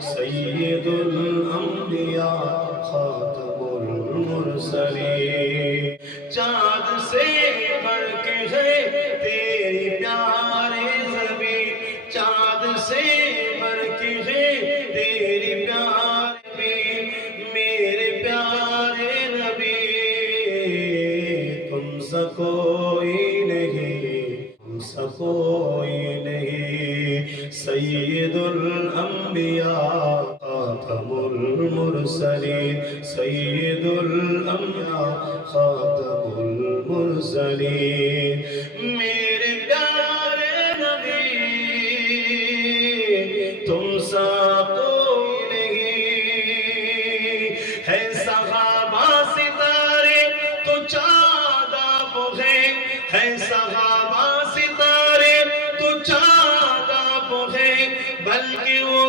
سيد الأنبياء خاتم المرسلين چاند سے بڑھ کے ہے تیری پیار الأنبياء خاتم المرسلين سيد الأنبياء خاتم المرسلين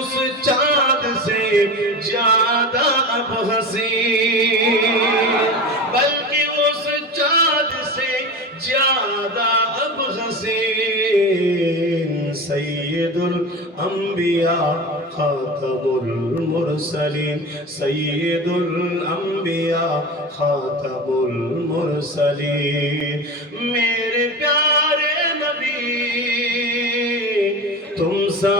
उस चांद से ज्यादा अब हसी बल्कि उस चांद से ज्यादा अब हसीन सैयदुल अंबिया खातमुल मुरसलीन सैयदुल अंबिया खातमुल मुरसलीन मेरे प्यारे नबी तुम सा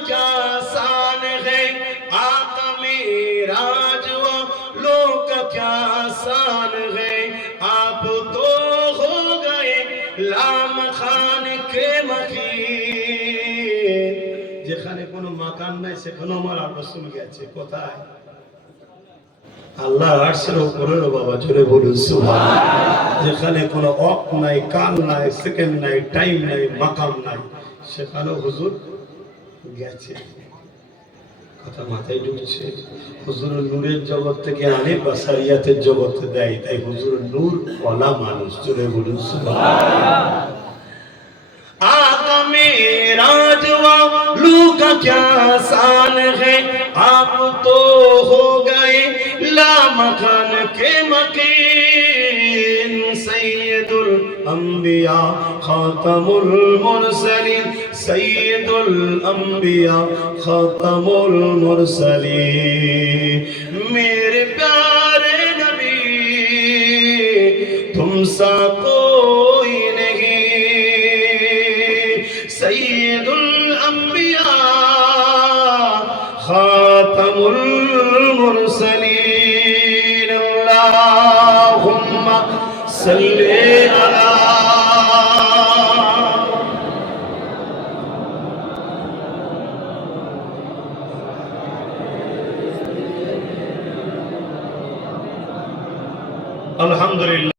क्या शान है आका मेरा जुआ लो का क्या शान है आप तो हो गए लाम खान के মকিন যেখানে কোনো মাকান নাই সেখানে আমার রসুল গেছে কোথায় আল্লাহ আরশের উপরেও বাবা জোরে বলুন সুবহান যেখানে কোনো অক নাই কাল নাই সেকেন্ড নাই টাইম নাই মাকাম নাই সেখানেও হুজুর গেছে কথা মাথায় ঢুকছে হুজুর নূরের জগৎ থেকে আনে বাসারিয়াতের জগতে দেয় তাই হুজুর নূর ওলা মানুষ জোরে বলুন সুবহান आका मेरा जुआ लू का क्या शान है आप तो সৈয়দুল আম্বিয়া, খাতামুল মুরসালিন। সৈয়দুল আম্বিয়া, খাতামুল মুরসালিন। মেরে প্যারে নবী, তুমসা কোই নেহি। সৈয়দুল আম্বিয়া, খাতামুল মুরসালিন। صل على الحمد لله